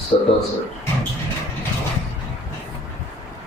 67।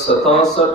67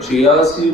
86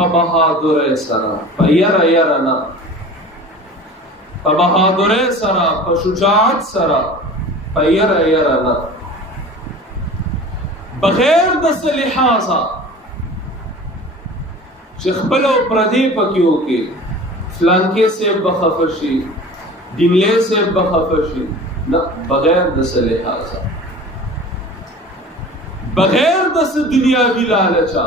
په بهادرۍ سره، په یره یره نه، په بهادرۍ سره، په شجاعت سره، په یره یره نه، بغیر د څه لحاظه چې خپل او پردی پکې وکړي، فلانکې صاحب به خفه شي، دینلې صاحب به خفه شي، نه، بغیر د څه لحاظه، بغیر د څه دنیاوي لالچه،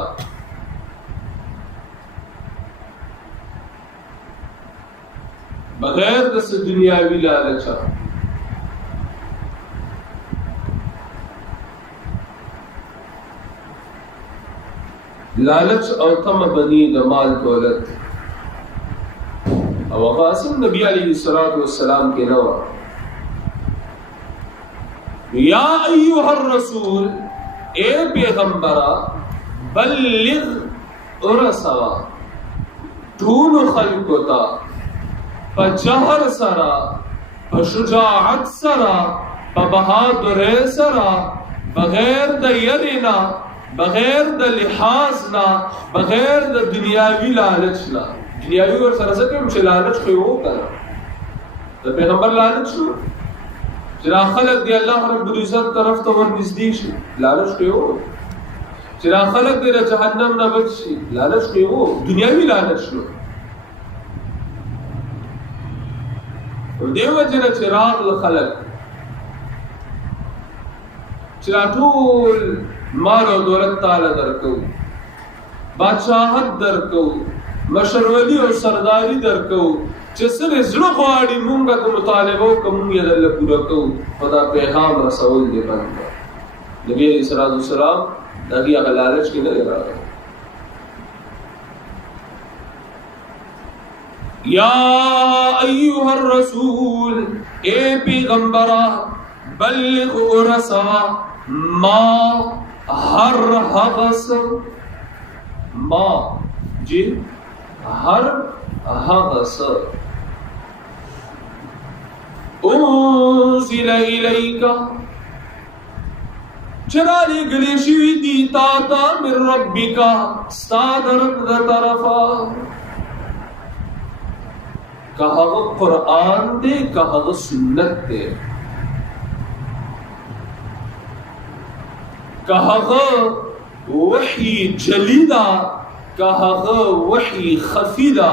بغیر د څه دنیاوي لالچه. لالچ او طمع بنی د مال دولت او غاسم نبی علیہ الصلوۃ والسلام کے نو یا ایها الرسول، اے پیغمبرا، بلغ ارسوا ټول خلقو ته په جهر سره، په شجاعت سره، په بهادرۍ سره، بغیر د یرینا، بغیر د لحاظ نه، بغیر د دنیاوی لالچ نه. دنیاوی ور سره څه کوم چې لالچ خو یو کنه، د پیغمبر لالچ شو چې را خلق دی الله رب العزت طرف ته ور نږدې شي، لالچ خو یو چې را خلق دی جهنم نه بچ شي، لالچ خو یو دنیاوی لالچ شو. دیو جن چراغ خلق چراټول مال او دولت تعالی درکو، بادشاہت درکو، مشرولی او سرداری درکو، چې سره زړه غواړي مونږه د مطالبه کوم یې دل پورا کو، خدا پیغام رسول دی باندې نبی صلی الله علیه وسلم دغه غلالچ کې نه راغلی. یا ایها الرسول، اے پیغمبرا، بلغ ورسوا ما ہر حغس، ما جی ہر حغس انزل الیک، چرالی گلی شوی دی تاتا من ربکا، استاد رب دا طرفا، کہا قرآن دے، کہا سنت دے، کہا وحی جلی دا، کہا وحی خفی دا،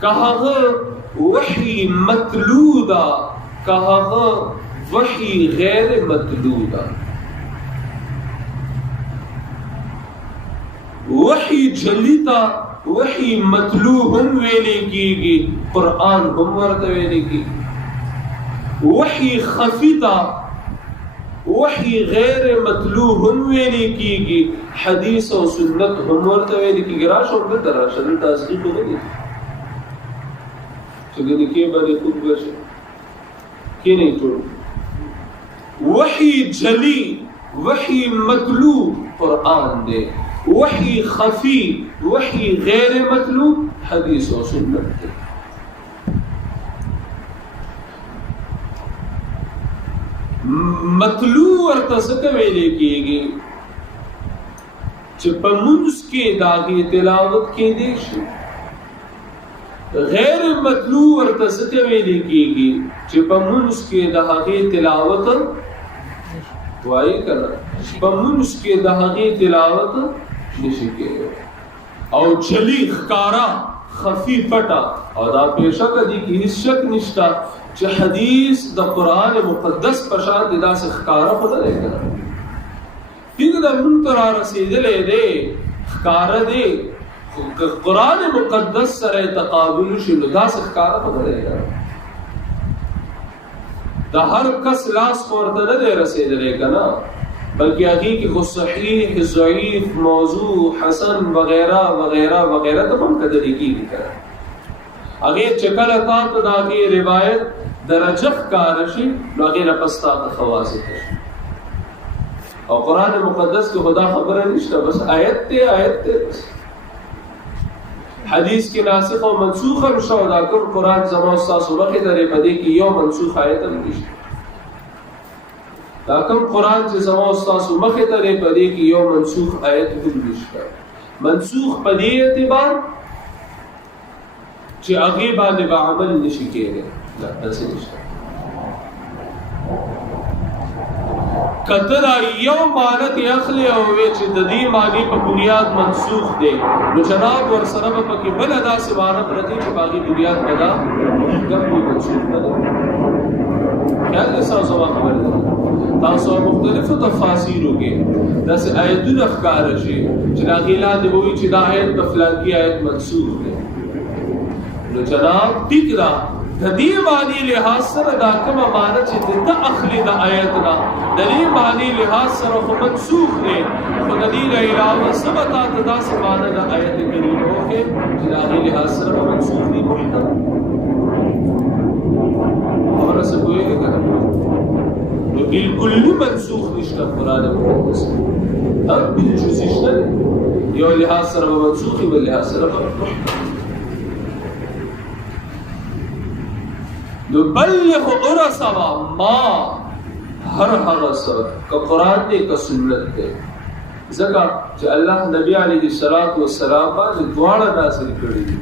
کہا وحی مطلوع دا، کہا وحی غیر مطلوع دا. وحی جلی تا، وحی مطلوع ہم ویلے کی گی، قرآن ہم ورطا ویلے کی. وحی خفی تا، وحی غیر مطلوع ہم ویلے کی گی، حدیث و سنت ہم ورطا ویلے کی گی. راش اور بتا راش دل تاثقی کو نہیں چگنی کے بارے خود بشے کی نہیں چھوڑ. وحی جلی، وحی مطلوع قرآن دے، وحی خفی، وحی غیر مطلوع حدیث و سنت دے. مطلوع ورته څه ویلې کېږي چې په منځ کې داغي تلاوت کې دي شي. غیر مطلوع ورته څه ویلې کېږي چې په منځ کې داغي تلاوت وایي کنه، په منځ کې داغي تلاوت نشي کېږي. او جلی ښکارا، خفی پټا، او دا پیشک دي کې هیڅ شک نشتا چې حدیث د قرآن مقدس په شان د داسې ښکارا خو نه دی کنه. دغه د مونږ ته را رسېدلی دی، ښکارا دی، قرآن مقدس سره تقابل شي نو داسې ښکارا خو نه دی کنه. د هر کس لاس خو ورته نه دی رسېدلی کنه، بلکې هغې کې خو صحیح، ضعیف، موضوع، حسن وغیرہ وغیرہ وغیرہ ته هم کتلی کېږي کنه. هغې چې کله تا ته د هغې روایت درجه ښکاره شي نو هغې نه پس تا ته ښه واضح شي. او قرآن مقدس کې خدا خبره نشته، بس آیت دی، آیت دی. حدیث کې ناسخ او منسوخ هم شته، دا کوم قرآن زما ستاسو مخې ته دی، په دې کې یو منسوخ آیت هم نشته. دا کوم قران چې زمو استاد مخه ته لري په دې کې یو منسوخ آیت هم نشته منسوخ په دې اعتبار چې هغه باندې به عمل نشي کېږي دا څه نشته کتر یو معنی اخلی او چې د دې معنی په بنیاد منسوخ دی نو جناب ور سره په کې بل ادا سوانه پرتی چې باقي بنیاد بدا کوم منسوخ نه دی خیال تاسو خبر ده تاسو مختلفو تفاسیرو کې داسې آیتونه ښکار شي چې دا غیلان دی وایي چې دا آیت په فلانکی آیت منسوخ دی نو جناب ټیک دا د دې معنی لحاظ سره دا کومه معنی چې د اخلي د آیت نه د دې معنی لحاظ سره خو منسوخ دی خو د دې له علاوه سبتا د داسې معنی د آیت کریمه کې چې دا غی لحاظ سره منسوخ دی مشته اور څه کوی کنه نو بالکل منسوخ نشته قران مقدس هر بالجزء شته یو لحاظ سره منسوخ بل لحاظ سره نو بلغ ارسوا ما هر هغه څه که قران دی که سنت دی ځکه چې الله نبی علیه الصلاۃ والسلام باندې دواړه نازل کړي دي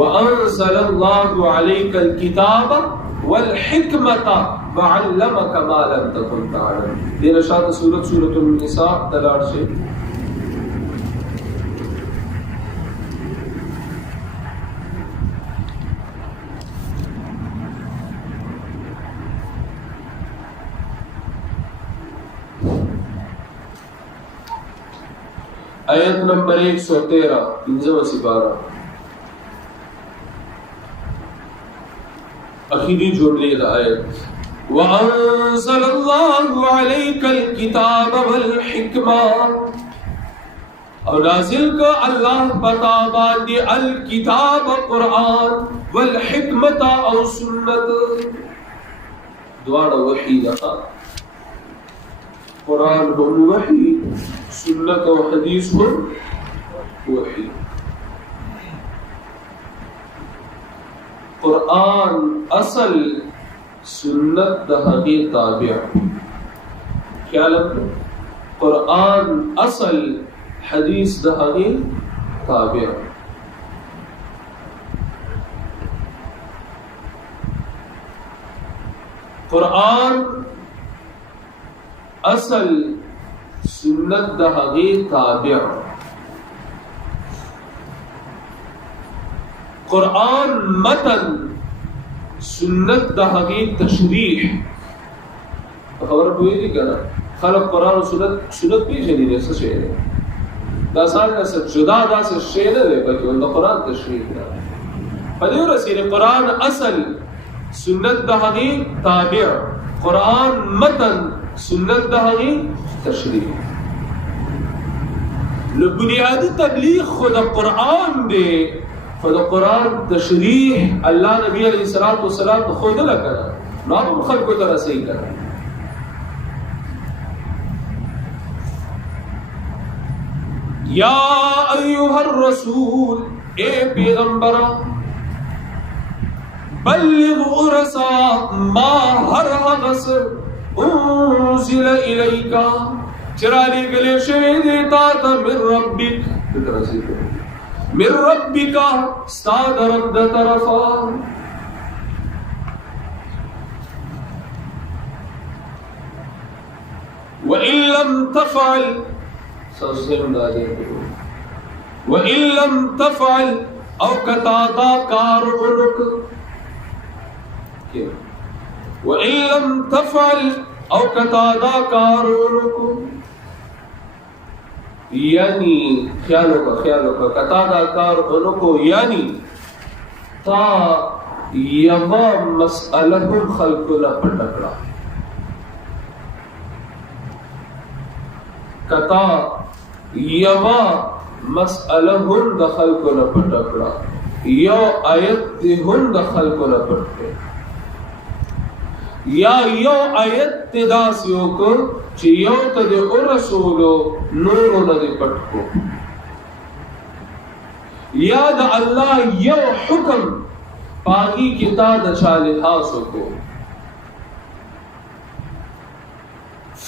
وانزل الله عليك الكتاب والحکمت وعلمك ما لم تكن تعلم دې رشاد سورۃ النساء تلاړ شي آیت نمبر 113 پنځمه سپاره اخیری جمله د آیت وانزل الله عليك الكتاب والحکمه او نازل کا اللہ پتا باندې الکتاب قرآن والحکمت او سنت دواړه وحی ده قرآن هم وحی سنت و حدیث هم وحی قرآن اصل سنت د هغه تابع خیال قرآن اصل حدیث د هغه تابع قرآن اصل سنت د هغه تابع قرآن متن سنت د هغه تشریح خبر پوي دي کنه خلق قرآن او سنت پیژني نه څه شي دا څنګه څه جدا دا څه شی نه دی بلکې د قرآن تشریح ده په دې ورسې قرآن اصل سنت د هغه تابع قرآن متن سنت د هغه تشریح نو بنیادی تبلیغ خود قرآن دی خود قرآن تشریح اللہ نبی علیہ الصلوۃ والسلام خود لگا نو هم خلکو ته رسېږي کړه یا ایها الرسول اے پیغمبر بلغ ارسا ما هر غس انزل الیک چرالی گلے شوی دیتا تا من ربک من ربک استاد رب دا طرفا وَإِن لَّمْ تَفْعَلْ وَإِن لَّمْ تَفْعَلْ او کتادا کار عنک وَإِن لَّمْ تَفْعَلْ او کتادا کار عنک یعنی خیالوں کا کتادا کار عنک یعنی تا یما مسئلہ خلق لا پٹکڑا کتا یما مسئلہ دخل کو نہ پٹکڑا یو آیت ہن دخل کو نہ پٹکے یا یو آیت تداسیو کو چی یو تدے او رسولو نورو نہ دے پٹکو یا دا اللہ یو حکم پاگی کتا دا چالحاسو کو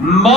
ما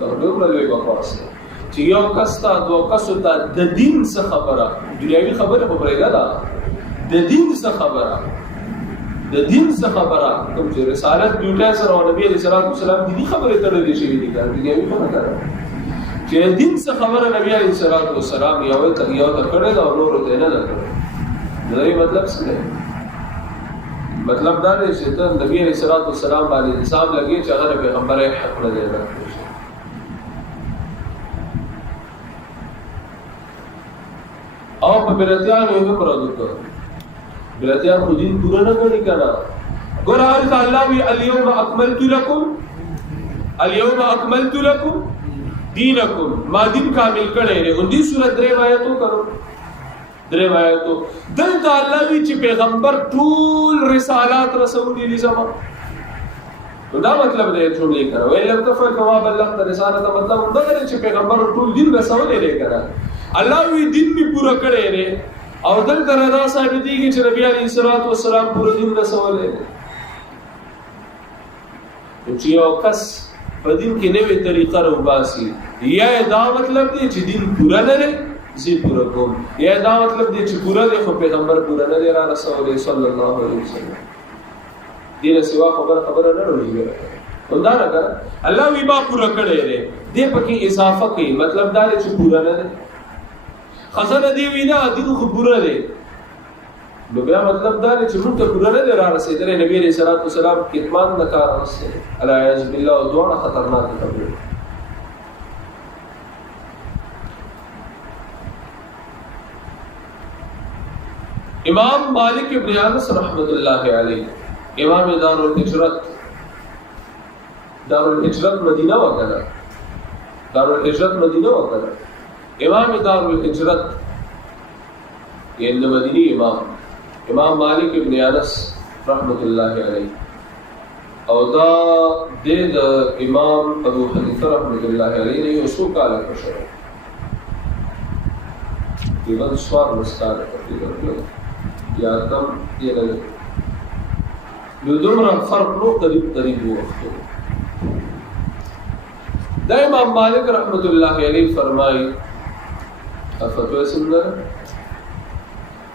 دومره لوی بکواس چې یو کستا دو کستا د دین څخه خبره دنیوي خبره په پرېګا ده د دین څخه خبره کوم چې رسالت ډیوټه سره نبی علیہ الصلوۃ والسلام دې خبره ترې شي دي دا دنیوي خبره ده چې دین څخه خبره نبی علیہ الصلوۃ والسلام یو کړه دا نور ته نه کړه دا مطلب څه دی مطلب دا دی چې نبی علیہ الصلوۃ والسلام باندې حساب لګي چې هغه پیغمبر حق نه دی او په برتیان یو مرادو کو برتیان خو دین پورا نه غني کنا ګور هر الله وی اليوم اكملت لكم دینکم ما دین کامل کړي ره اندی سورۃ درې آیاتو کرو درې آیاتو دلته الله وی چې پیغمبر ټول رسالات رسول دي زما دا مطلب دی چې موږ کړو ویل تفعل کما بلغت رسالت مطلب دا دی چې پیغمبر ټول دین رسول دی کړه الله وی دین می پورا کړی ری او دلته رضا صاحب دیږي چې نبی علیہ الصلوۃ والسلام پورا دین رسول دی چې یو کس په دین کې نوې طریقه راوباسي یا دا مطلب دی چې دین پورا نه دی زی پورا کوم یا دا مطلب دی چې پورا دی خو پیغمبر پورا نه دی را رسول صلی الله علیه وسلم دین سوا خبر نه وروي دا نه کړه الله وی با پورا کړی ری دې پکې اضافه کوي مطلب دا دی چې پورا نه دی خزانه دی وینا دین خو پورا دی نو بیا مطلب دا دی چې موږ ته پورا نه دی را رسیدل نبی علیہ الصلوۃ والسلام کتمان نه کار وسته الیاذ بالله دوه خطرناک خبره امام مالک ابن انس رحمۃ اللہ علیہ امام دار الهجرت مدینہ وکړه دار الهجرت مدینہ وکړه امام دار الهجرت یعنی مدینی امام مالک ابن انس رحمۃ اللہ علیہ او دا د امام ابو حنیفه رحمۃ اللہ علیہ نے یو سو کاله کړو دیوان سوار مستاره کړی یا تم یہ لگے جو دومره فرق نو قریب وقت دا امام مالک رحمۃ اللہ علیہ فرمائی فتوی سندر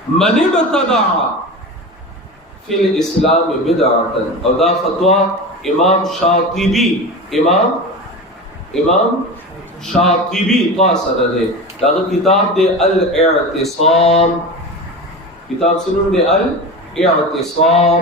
من ابتدع فی الاسلام بدعتا او دا فتوی امام شاطبی قاصد دے دا کتاب دے الاعتصام کتاب سنون دے الاعتصام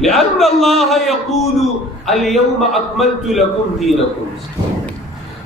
لأن الله يقول اليوم أكملت لكم دينكم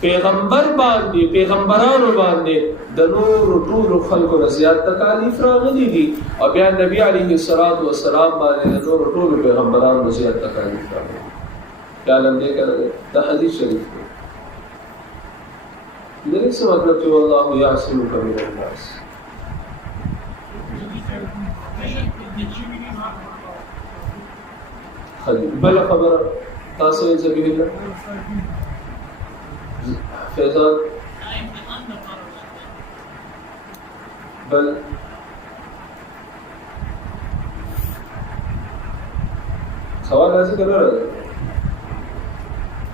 پیغمبرانو باندې د نور ټول خلکو نه زیات تکالیف راغلي دي او بیا نبی علیه الصلاۃ والسلام باندې د نور ټول پیغمبرانو نه زیات تکالیف راغلي. خیال دې کړل دا حدیث شریف دی. دغه څه مطلب چې والله یعصمک من الناس. بل خبر تاسو یې څه ویل فیضان بل سوال ایسے کر رہا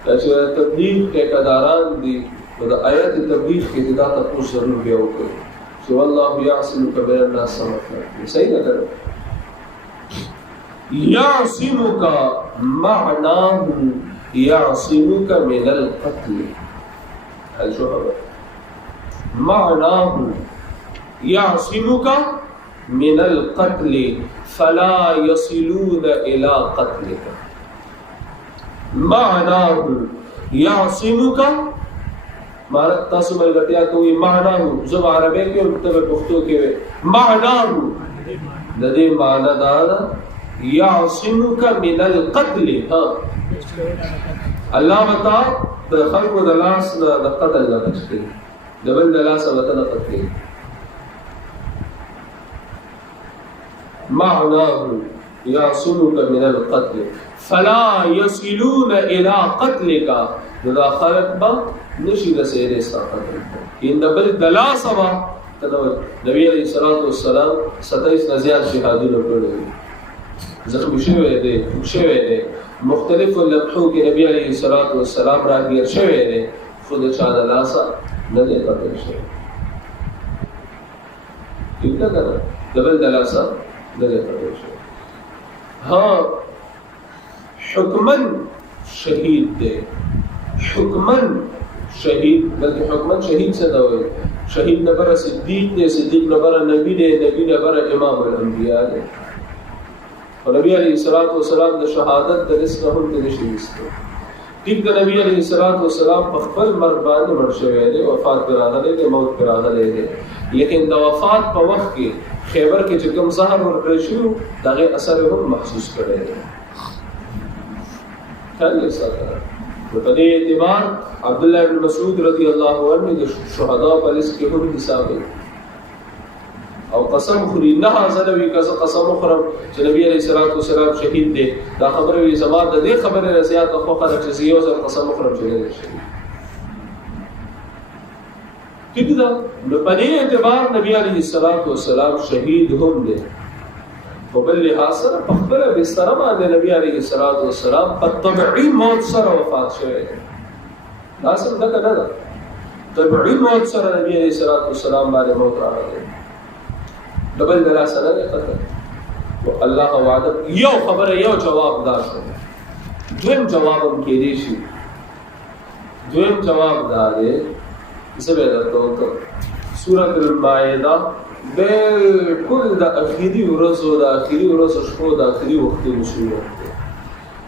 ہے چې تبلیغ ټیکاداران دي نو د آیات تبلیغ کې دا تاسو ضرور بیا وکړئ چې والله یعصمک من الناس سمجھ صحیح نه کړو. یعصمک معناه یعصمک من القتل. هل شو هذا معناه يعصمك من القتل فلا يصلون إلى قتلك. معناه يعصمك معنی تاسو ملګرتیا کوي معناه زما عربی کې او ته پښتو کې معناه د دې معنی دا يعصمك من القتل. ها الله وتا د خلقو د لاس د قتل نه بچي د بل د لاس وته نه پټي. معناه يعصمك من القتل فلا يصلون الى قتلك. دا خلق با نشي د سیرې استعمال ان بل د لاس وا تنو نبی علیہ الصلوۃ والسلام 27 نه زیات شهادتونه کړل زخمی شوی دی مختلف لمحو کې نبی علیہ الصلوۃ والسلام راګیر شوی دی خود چا د لاسه نه دی پاتې شوی. ټیک ده دبل د لاسه نه دی پاتې شوی. ها حکمن شهید دی حکمن شهید بلکې حکمن شهید څه دا وایي شهید نبر صدیق دی صدیق نبر نبی دی نبی نبر امام الانبیاء دی. اور نبی علیہ الصلوۃ والسلام د شهادت د رزق هم د نشي وستو. ټیک د نبی علیہ الصلوۃ والسلام په خپل مرګ باندې مړ شوی دی وفات پر راغلی دی موت پر راغلی دی لیکن د وفات په وخت کې خیبر کې چې کوم زهر ورکړل شو دغه اثر هم محسوس کړی دی. خیال ساتره په دې اعتبار عبد الله بن مسعود رضی الله عنه د شهدا په لست کې هم حساب دی او قسم خوري نه ځلوي که قسم خورم چې نبی عليه الصلاه والسلام شهید دی دا خبره وی زما د دې خبره رضایت خو خلک چې یو ځل قسم خورم چې نه شهید کیدا نو په دې اعتبار نبی عليه الصلاه والسلام شهید هم دی او بل لحاظ سره په خپل بستر باندې نبی عليه الصلاه والسلام په طبيعي موت سره وفات شوی دی. لازم دا کنه طبيعي موت سره نبی عليه الصلاه والسلام باندې موت راغلی دبل دلا سره قتل او الله وعده یو خبره یو جواب دار شو. دویم جواب هم کې دی شي دویم جواب دا دی زبر درته سورۃ المائده بالکل د اخیری ورځو شپو د اخیری وخت مسلمان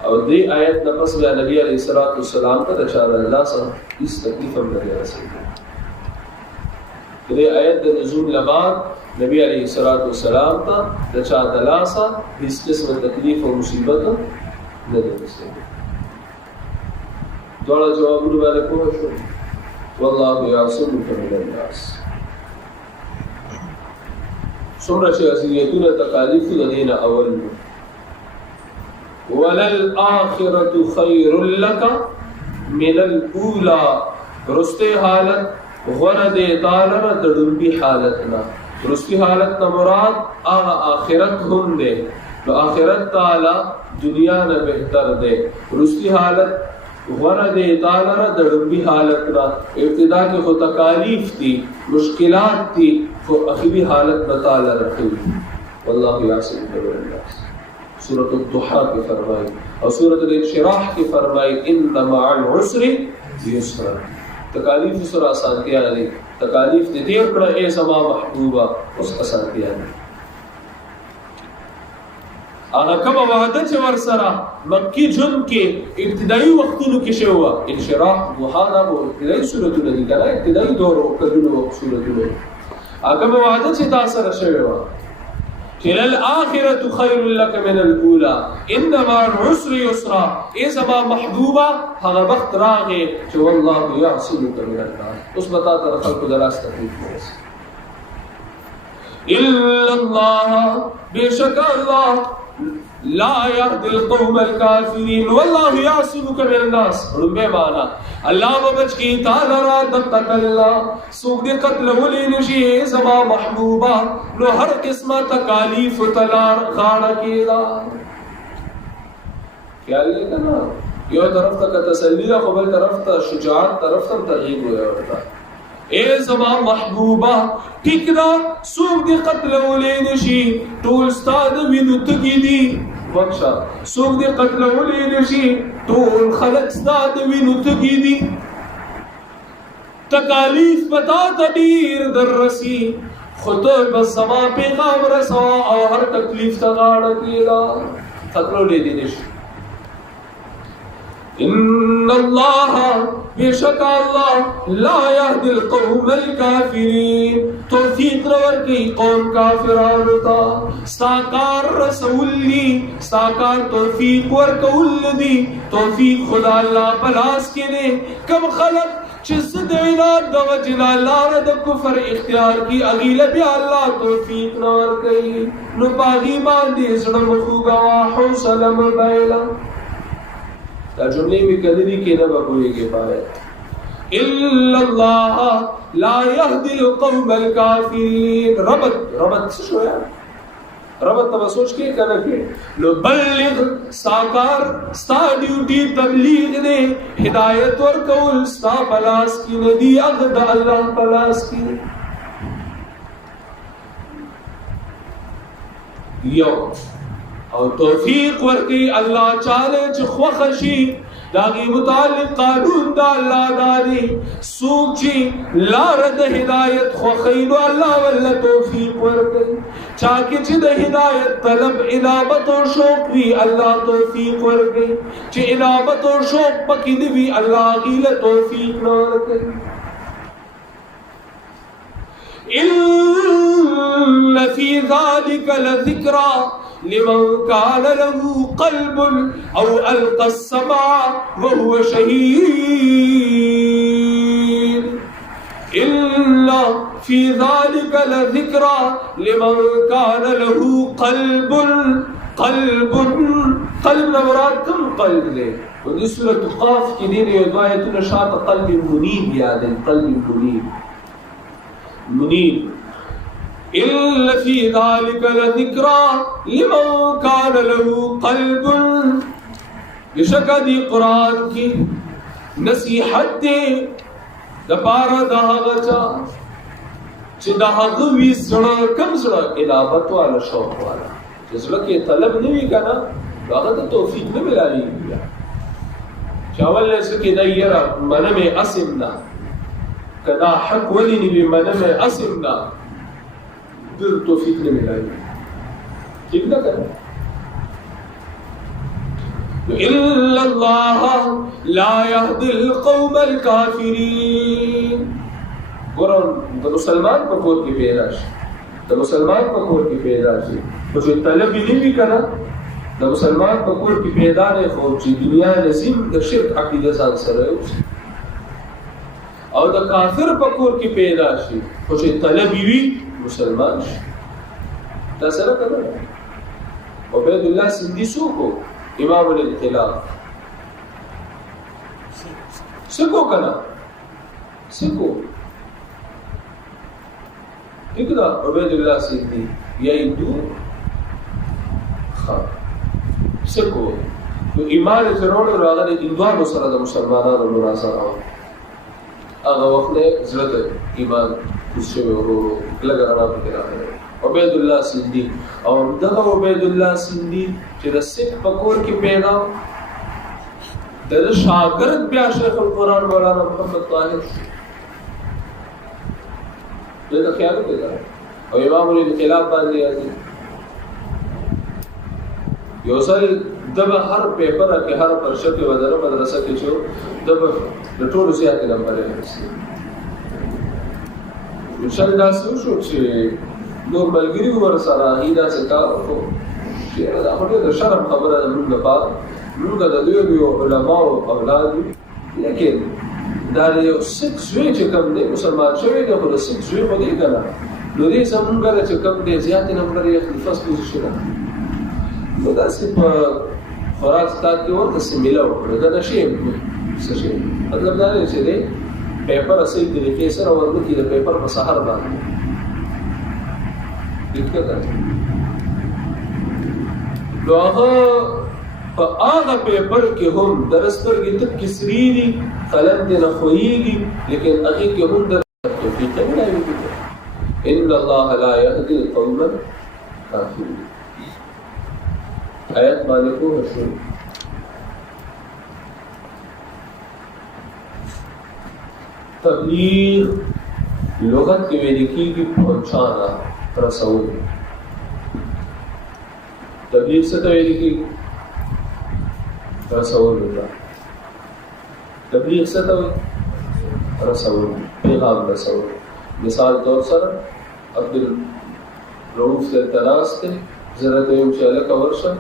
او دې آیت نه پس بیا نبی علیہ الصلوۃ والسلام ته د چار الله سره هیڅ تکلیف هم نه رسېږي. دې آیت د نزول بعد نبی علیہ الصلوۃ والسلام ته د چا د لاسه هیڅ قسم تکلیف او مصیبت نه رسېږي. دواړه جوابونه باندې پوه شو. والله یعصمک من الناس. څومره چې اذیتونه تکالیف د دین اول وللآخرة خیر لك من الاولى. رسته حالت غره دې تعالی د ډوبې حالت نه رستی حالت نه مراد هغه آخرت هم ده نو آخرت تعالی دنیا نه بهتر ده. رستی حالت غره دې تعالی د ډوبې حالت نه ابتدا کې خو تکالیف دي مشکلات دي خو اخیری حالت تعالی رکھي. والله یعصمک من الناس. سورۃ الضحى کې فرمایي او سورۃ الانشراح کې فرمایي ان مع العسر یسرا. تکالیف سره آسانتیا دي تکالیف دې تیر کړه اے سما محبوبا اوس آسانتیا دي. هغه کومه وعده چې ورسره مکی ژوند کې ابتدایي وختونو کې شوی وه انشراح ضحا دا به ابتدایي صورتونه دي که نه ابتدایي دور کلونو صورتونه هغه کومه وعده چې تا سره شوی وه چې للآخرة خیر لك من الاولى ان مع العسر يسرا ای زما محبوبه هغه وخت راغی چې والله يعصمك من النار اوس به تا ته د خلکو د لاس تکلیف ورسي الا الله بشک الله لا يهدي القوم الكافرين والله يعصمك من الناس رمبه معنا الله وبچ کی تعالی را دقت الله سوق دې قتل ولې نشي زما محبوبا نو هر قسمه تکالیف تلار غاړه کیدا خیال دې کنا یو طرف ته تسلی خو بل طرف ته شجاعت طرف ته ترغیب وي ورته اے زما محبوبا ټیکدا سوق دې قتل ولې نشي ټول ستاد وینو تګی دي بخشا سوق دې قتل ولې نشي ټول خلق ستاد وینو تګی دي تکالیف پتا تدیر در رسی خود بس زما پیغام رسوا او هر تکلیف ته غاړه کیدا قتل ولې نشي ان الله بشک الله لا يهدي القوم الكافرين توفیق ورکی قوم کافرانو تا ساکار رسولی ساکار توفیق ورکول دی توفیق خدا اللہ پلاس کے نے کم خلق چیز دینات دو جنا لار دا کفر اختیار کی اغیل بی اللہ توفیق نور کئی نو پاگی باندی سڑم خوگا حوصلم بیلا دا جملے میں کدری کے نبا کوئی کے پائے الا اللہ لا يهدي القوم الكافرين ربط شو ہے ربط تب سوچ کے کنا کے لو بلغ ساکار ستا ڈیوٹی تبلیغ دے ہدایت ور کول ستا پلاس کی ندی اغد اللہ پلاس کی یو اور توفیق ورکی اللہ چالے چخو خشی داغی متعلق قانون دا اللہ داری سوچی لارد ہدایت خوخین و اللہ واللہ توفیق ورکی چاکی چی دا ہدایت طلب انابت و شوق بھی اللہ توفیق ورکی چی انابت و شوق پکی بھی اللہ غیل توفیق ورکی ان فی ذالک لذکرہ لمن كان له قلب او القى السمع وهو شهيد الا في ذلك لذكرى لمن كان له قلب مراد کم قلب دے ودی سورۃ قاف کی دین یہ آیت نشاط قلب منیب یاد ہے قلب منیب إلا في ذلك لذكرى لمن كان له قلب بشکا دی قرآن کی نصیحت دے دپارا دہاغا چا چی دہاغا وی سڑا کم سڑا انابت والا شوق والا جس لکہ طلب نوی کنا واغا دا توفیق نملالی گیا چاول لیسا کی دیرا منم اسمنا کدا حق ولی نبی منم اسمنا پھر توفیق نے ملائی ٹھیک نہ کرنا الا اللہ لا يهدي القوم الكافرين قرآن دا مسلمان پا کور کی پیداش دا مسلمان پا کور کی پیداش مجھے طلب ہی نہیں بھی کرنا دا مسلمان پا کور کی پیدا نے خوب چی دنیا نظیم دا شرک عقیدہ سان سر ہے اور دا کافر پا کور کی پیداش مجھے طلب ہی بھی مسلمان تا سره کنه عبید الله سندی سوکو امام الانقلاب سکو کنه سکو ٹھیک دا عبید الله سندی یا ہندو خان سکو تو ایمان ضرور راغله هندوانو سره د مسلمانانو مناظره هغه وخت زړه ایمان خوشو ورو لګا را پکې راغله عبید الله سندی او دغه عبید الله سندی چې د سیک پکور کې پیدا د شاګرد بیا شیخ القرآن مولانا محمد طاهر دغه خیال وکړه او امام الانقلاب باندې راځي یو ځل د به هر پیپر کې هر پرشه کې ودره مدرسه کې شو د به د ټولو زیات نمبر یې انشاء الله داسې وشو چې نور ملګري ورسره هي داسې کار وکړو چې دا خو ډېره د شرم خبره ده موږ لپاره موږ د لویو علماو اولاد یو لیکن دا یو سکس زوی چې کوم دی مسلمان شوی دی خو د سکس زوی خو دی که نه نو دې زمونږ چې کوم دی زیاتې نمبر یې اخلي فرست پوزیشن نو داسې په خوراک ستاد کې ورته میله وکړه دا نشي څه شي مطلب دا دی چې دی پیپر صحیح طریقې سره ورنکړي د پیپر په سحر باندې دقت ده نو هغه په هغه پیپر کې هم درسترګې تک کسری دي قلم دې نه خوېږي لیکن هغې کې هم در توفیق نه وي ان الله لا يهدي القوم الكافرين آیت باندې پوه شو تبلیغ لغت کې ویل کېږي پہنچانا رسول تبلیغ څه ته ویل کېږي رسول الله تبلیغ څه ته وایي رسول پیغام رسول مثال طور سره عبدالرؤوف دلته ناست دی زه راته یم چې هلکه ورشه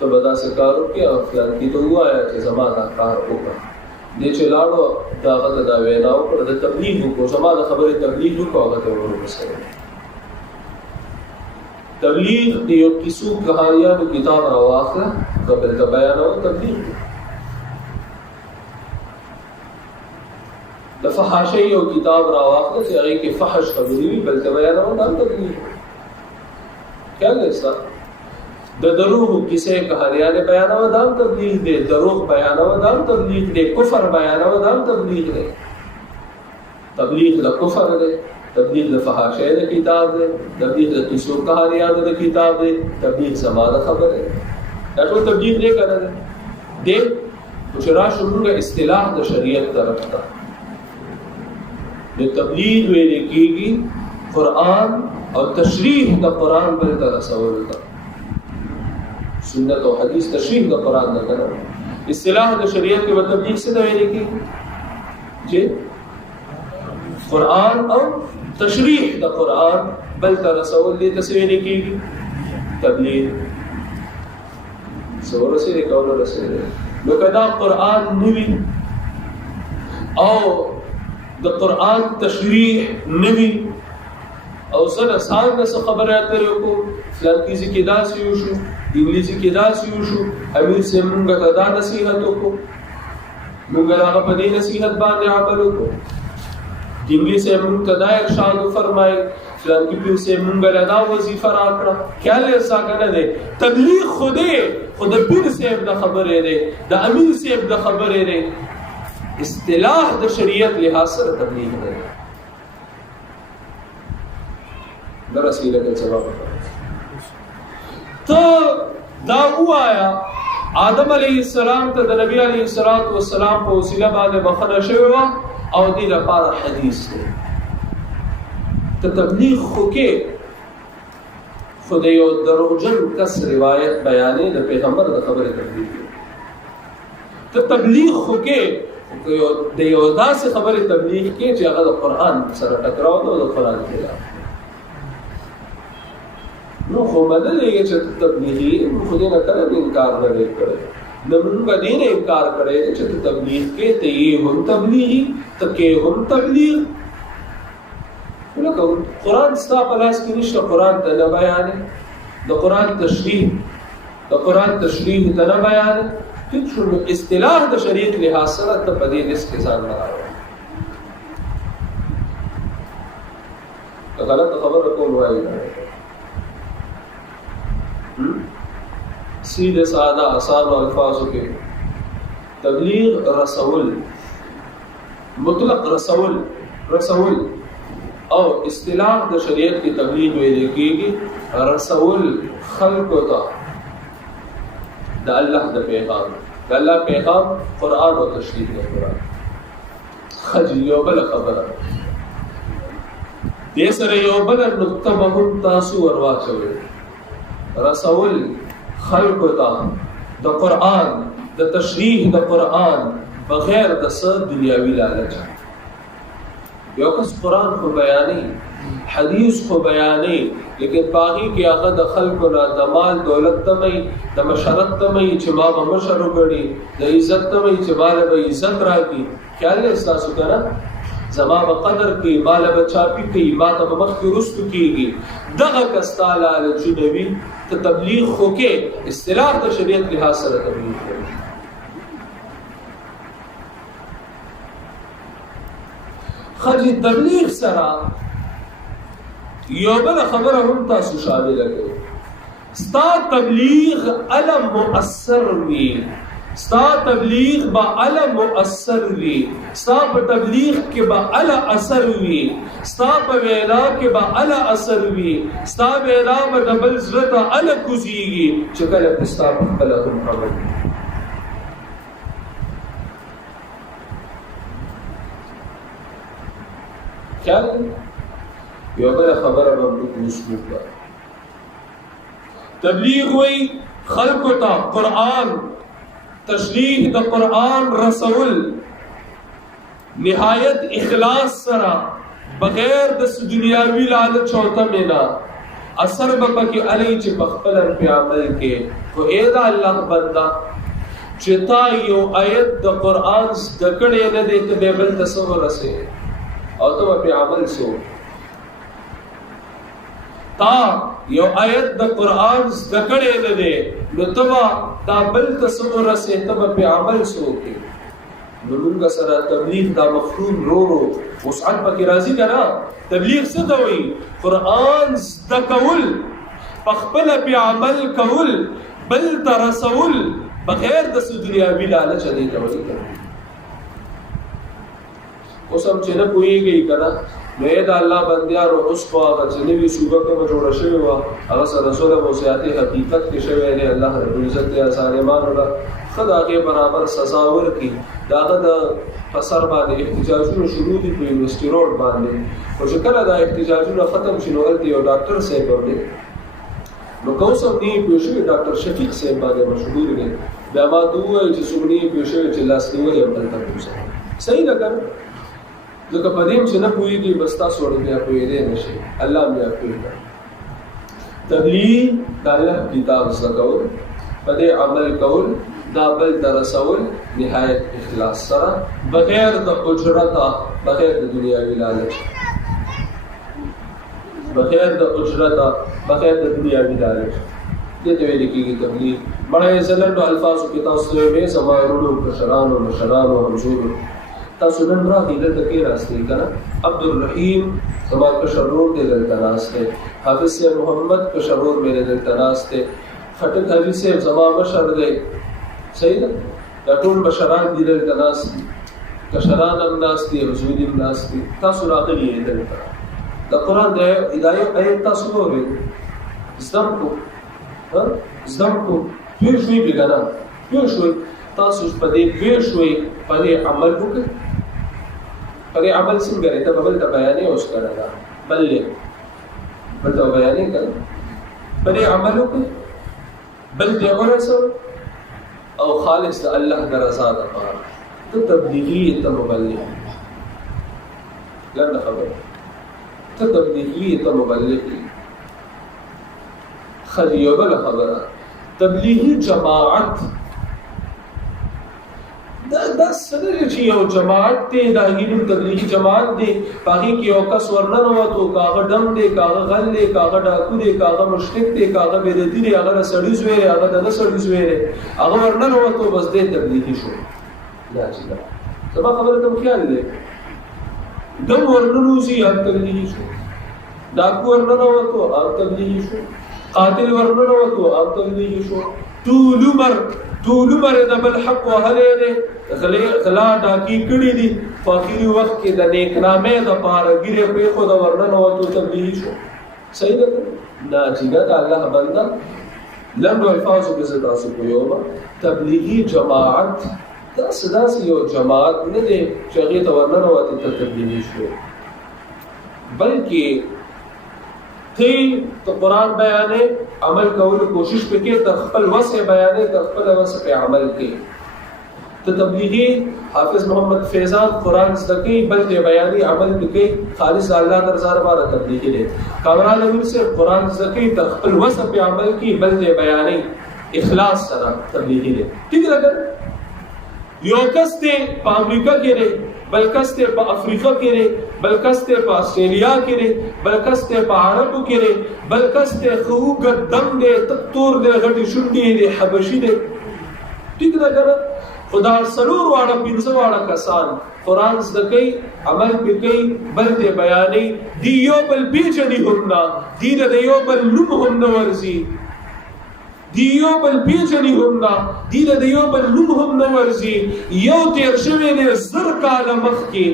ته به داسې کار وکړې او فلانکي ته ووایه چې زما دا کار وکړه دې چې لاړو د هغه ته دا وینا وکړه د تبلیغ وکړو زما د خبرې تبلیغ وکړو هغه ته ورسوي تبلیغ د یو کیسو کهانیانو کتاب راواخله قبل ته بیانوه تبلیغ د فحاشۍ یو کتاب راواخله چې هغې کې فحش خبرې وي بل ته بیانوه دا تبلیغ خیال دی ستا د دروغو کیسې کهانیانې بیانوه دا هم تبلیغ دی دروغ بیانوه دا هم تبلیغ دی کفر بیانوه دا هم تبلیغ دی تبلیغ د کفر دی تبلیغ د فحاشۍ د کتاب دی تبلیغ د کیسو کهانیانو د کتاب دی تبلیغ زما د خبرې دا ټول تبلیغ دی که نه دی چې راشو مونږ اصطلاح د شریعت طرف ته د تبلیغ ویل کېږي قرآن او تشریح د قرآن بل ته رسول ته سنت او حدیث تشریح د قرآن نه کنه اصطلاح د شریعت کې به تبلیغ څه ته ویل کېږي چې قرآن او تشریح د قرآن بل ته رسول دې ته څه ویل کېږي تبلیغ څه ورسېږي کول ورسېږي نو که دا قرآن نه وي او د قرآن تشریح نه وي او سره سان نه څه خبره اترې وکړو فلانکیزي کې داسې وشو انګلیسي کې داسې وشو امیر صاحب مونږ ته دا نصیحت وکړو مونږ هغه په دې نصیحت باندې عمل وکړو انګلیسي صاحب مونږ ته دا ارشاد وفرمایي فلانکي پیر صاحب مونږ له دا وظیفه راکړه خیال یې ساګه نه دی تبلیغ خو دی خو د پیر صاحب د خبرې دی د امیر صاحب د خبرې دی اصطلاح د شریعت لحاظ سره تبلیغ دی درسیله کې سبب ته دا وایا آدم علیه السلام ته د نبی علیه السلام په وسیله باندې بخښنه شوی و او دې لپاره حدیث دی ته تبلیغ خو کې خو د یو دروغجن کس روایت بیانې د پیغمبر د خبرې تبلیغ ته تبلیغ خو کې د یو داسې خبرې تبلیغ کې چې هغه د قرآن سره ټکراو ده او د قرآن خلاف نو خو بدلېږي چې تبلیغي خو دې نه کله انکار نه دی کړی نو موږ دې نه انکار کړی چې تبلیغ کې ته یې هم تبلیغي ته کې هم تبلیغ لکه قرآن ستا په لاس کې نشته قرآن ته نه بیانې د قرآن تشریح ته نه بیانې ټیک شو نو اصطلاح د شریعت لحاظ سره ته په دې لست کې ځان نه راوړې غلطه خبره کول وایي سیدھے سادہ آسان الفاظوں کے تبلیغ رسول مطلق رسول او اصطلاح د شریعت کی تبلیغ ویل کېږي رسول خلق ته د الله د پیغام قرآن او تشریح د قرآن خجل یو بل خبره دې سره یو بل نقطه به هم تاسو ورواچوي رسول خلق ته د قرآن د تشریح د قرآن بغیر د څه دنیاوي لالچ. یو کس قرآن خو بیانې حدیث خو بیانې لیکن باغی کې هغه د خلکو نه د مال دولت تمي د مشرت تمي چې ما به مشر وګړي د عزت تمي چې مال به عزت راکړي خیال له احساسو کنه زما به قدر کې مال به چاپی کې ما ته مخ کې رستو کېږي دغه کستاله لجنوي ته تبلیغ خو کې اصطلاح د شریعت لحاظ سره تبلیغ کوي. خجی تبلیغ سره یو بل خبره هم تاسو شامل کړئ. ستا تبلیغ علم مؤثر وي، ستا تبلیغ با علم مؤثر وي، ستا په تبلیغ کې با علا اثر وي، ستا په وینا کې با علا اثر وي، ستا وینا به د بل زړه ته علا کوزيږي چې کله په ستا په خپل هم خبر خیال یو بل خبره به موږ وسمو. تبلیغ وی خلق ته قرآن تشریح د قرآن رسول نهایت اخلاص سره بغیر د دنیاوی لالچ او تمنا اثر به پکې علی چې بخپل په عمل کې خو اے دا الله بندا چې تا یو آیت د قرآن د کړه نه دې ته بل تصور رسې او ته په عمل سو تا یو آیت د قرآن ذکرې نه دی نو تبا دا بل تصور رسې تبا په عمل سو کې نو موږ سره تبلیغ دا مفهوم رورو وسعت پکې راځي کنه. تبلیغ څه ته وایي؟ قرآن ذکول خپل په عمل کول بل ترسول بغیر د دنیاوی لالچ دی ته وایي. اوس هم چې نه پوهیږي کنه نو دا الله بندیانو اوس په هغه چې نوې صوبه کومه جوړه شوې وه هغه سره سوله موسیقي حقیقت کې شوی دی. الله رب العزت یې ظالمانو له ښه د هغې برابر سزا ورکړي. د هغه د په سر باندې احتجاجونه شروع دي په یونیورسټي روډ باندې خو چې کله دا احتجاجونه ختم شي نو هلته یو ډاکټر صاحب هم دی نو که اوس هم نه یې پوه شوي ډاکټر شفیق صاحب باندې مشهور دی بیا ما ته وویل چې څوک نه یې پوه شوي چې لاس نیولې هم دلته پوسه صحیح ده که نه ځکه په دې چې نه پوهېږي بس تاسو ورته بیا پوهېدی نه شئ الله بیا پوهېږي. تبلیغ د الله کتاب زده کول په دې عمل کول دا بل ته رسول نهایت اخلاص سره بغیر د اجرته بغیر د دنیاوي لالچ بغیر د اجرته بغیر د دنیاوي لالچ دې ته ویل کېږي تبلیغ. بڑے زلنډو الفاظو کې تاسو وې زما ورونو کشرانو مشرانو همزولو تاسو نن راغلئ دلته کې راستئ که نه عبدالرحیم زما کشر ورور دی دلته ناست دی حافظ صاحب محمد کشر ورور مې دلته ناست دی خټک حاجي صاحب زما مشر دی صحیح ده دا ټول مشران دي دلته ناست دي کشران هم ناست دي حضور هم ناست دي تاسو راغلي یې دلته د قرآن د هدایت آیت تاسو واورئ زدم کو پوه شوئ پرې که نه پوه شوئ تاسو په دې پوه شوئ په دې عمل وکړئ په دې عمل څنګه دی ته به بل ته بیانې اوس کړه ده بل ته بیانې کړه په دې عمل وکړئ بل ته ورسوئ او خالص د الله د رضا دپاره ته تبلیغي ته مبلغ ګرانه خبره ته تبلیغي ته مبلغ ښه یو بله خبره تبلیغي جماعت دا سره چې یو جماعت دی دا هیلو تبلیغي جماعت دی باقي کې یو کس ورننوتو کاغه ډم دی کاغه غل دی کاغه ډاکو دی کاغه مشرک دی کاغه بیرتی دی هغه سړی زوی هغه دغه سړی زوی هغه ورننوتو بس دې تبلیغي شو دا چې دا سبا خبره ته خیال دی دم ورننوزي هغه تبلیغي شو ډاکو ورننوتو هغه تبلیغي شو قاتل ورننوتو هغه تبلیغي شو طول عمر د بل حق وهلې دي غلا ډاکي کړي دي په اخري وخت کې د نیکنامې د پاره ګیره په خو د ورننوتو تبلیغي شو صحیح ده دا چې دا الله بنده لنډو الفاظو کې زه تاسو کوم تبلیغي جماعت دا سداسي یو جماعت نه دی چې هغې ته ورننوتې ته تبلیغي شو بلکې تی تو قرآن بیانے عمل کول کوشش پکې تر خپل وسع بیانے تر خپل وسع په عمل کې ته تبلیغی حافظ محمد فیضان قرآن زدکی بل ته بیانی عمل کې خالص الله درزار بار تبلیغی دے کامران امیر سے قرآن زدکی تر خپل وسع په عمل کې بل ته بیانی اخلاص سره تبلیغی دے ٹھیک لګا یو کس ته په امریکا کې لري بل کس ته په افریقا کې لري بل کس ته په استرالیا کې لري بل کس ته په عربو کې لري بل کس ته خوګ دم دې تکتور دې غټي شونډې دې حبشي دې ٹھیک لګا خدا سرور واړه پینځه واړه کسان قرآن زدکی عمل پکې بل ته بیانې دی یو بل پیچنی همنا دی د یو بل لوم هم نو ورزي دی یو بل پیچنی همنا دی د یو بل لوم هم نو ورزي یو تیر شوی دی زر کال مخ کې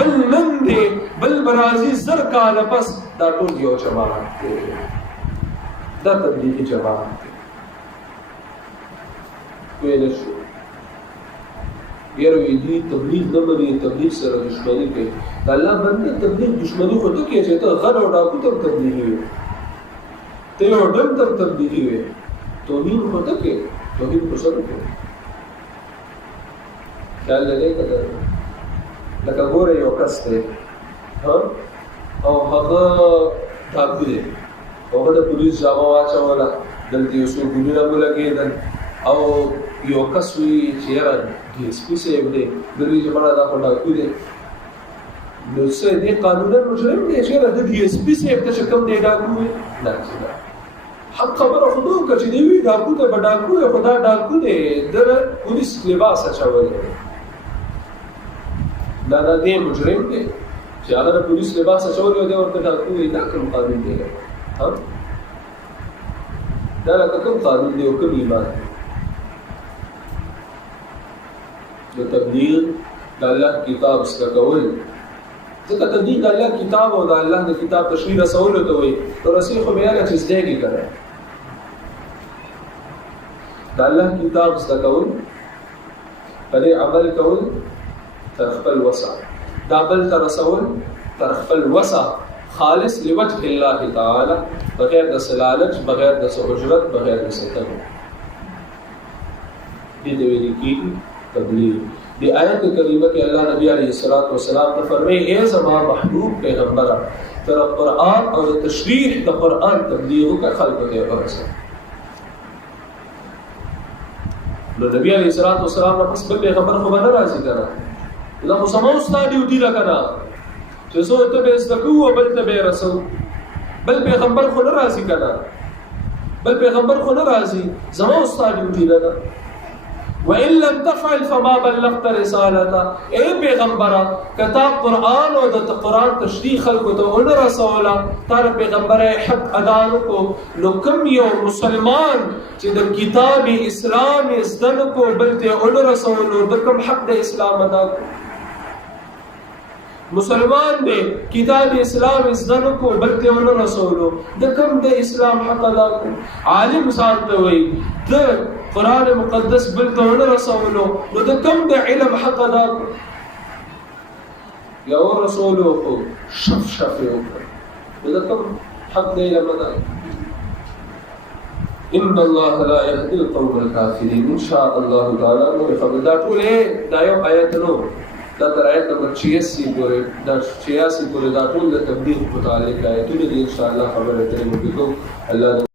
بل نن دی بل برازي زر کال پس دا ټول یو جماعت دی دا تبلیغی جماعت دی ویل شو یره دی تبلیغ نه مني تبلیغ سره دښمنی کوي دا الله باندې تبلیغ دښمنی خو ته کې چې ته غل او ډاکو ته تبلیغي وي ته یو ډم ته تبلیغي وي توهین خو ته کې توهین خو سره کې خیال لري کده لکه ګوره یو کس دی او هغه ډاکو دی هغه د پولیس جامه واچوله دلته یو څو ګلونه ولګېدل او یو کس وی چې یاره ډي اس پي صاحب دی دوی چې مړه دا خو ډاکو دی نو څه دې قانونا مجرم دی چې یاره د ډي اس پي صاحب ته چې کوم دی ډاکو وي نه حق خبره خو نو که چې دی وي ډاکو ته به ډاکو وي خو دا ډاکو دی د پولیس لباس اچولی دی دا دی مجرم دی چې هغه د پولیس لباس اچولی دی ورته ډاکو وي دا کوم قانون دی دا لکه کوم قانون دی او کوم ایمان دی د تبلیغ د الله کتاب څخه کول ځکه تبلیغ د الله کتاب او د الله د کتاب تشریح رسول ته وي نو رسول خو بیا چې زده کی کړه د الله کتاب څخه کول په عمل کول تر خپل وسع دا بل تر رسول تر خپل وسع خالص لوجه الله تعالی بغیر د سلالچ بغیر د اجرت بغیر د ستم دې د ویل کی تبلیغ دی آیت کریمه کې الله نبی علیہ الصلوۃ والسلام ته فرمایي اے زما محبوب پیغمبر تر قرآن او تشریح د قرآن تبلیغ کا خلق ته ورسه نو نبی علیہ الصلوۃ والسلام پس بل پیغمبر خو نه راځي کنه دا خو سمو استاد دی لکه چې زه ته به زکو او بل ته به رسول بل پیغمبر خو نه راځي کنه بل پیغمبر خو نه راځي زمو استاد دی لکه وَإِن لَمْ تَفْعَلْ فَمَا بَلَّغْتَ رِسَالَتَهُ اے پیغمبرہ کتاب قرآن او د قرآن تشریح خلق ته ان رسولا تر پیغمبر حق ادا کو نو کم یو مسلمان چې د کتاب اسلام زدن کو بلته ان رسولو د کم حق د اسلام ادا کو مسلمان دے کتاب اسلام زدن کو بلته ان رسولو د کم د اسلام حق ادا کو عالم ځان ته وي د قرآن مقدس بلته ونه رسولو نو د کم د علم حق ادا یا رسولو کو شف وکړه د کم حق د علم ادا ان الله لا يهدي القوم الكافرين ان شاء الله تعالی نو خبر دا ټول دا یو آیت نو دا تر آیت نمبر 86 پورې دا ټول د تبلیغ متعلق آیتونه دي ان شاء الله خبره کوي الله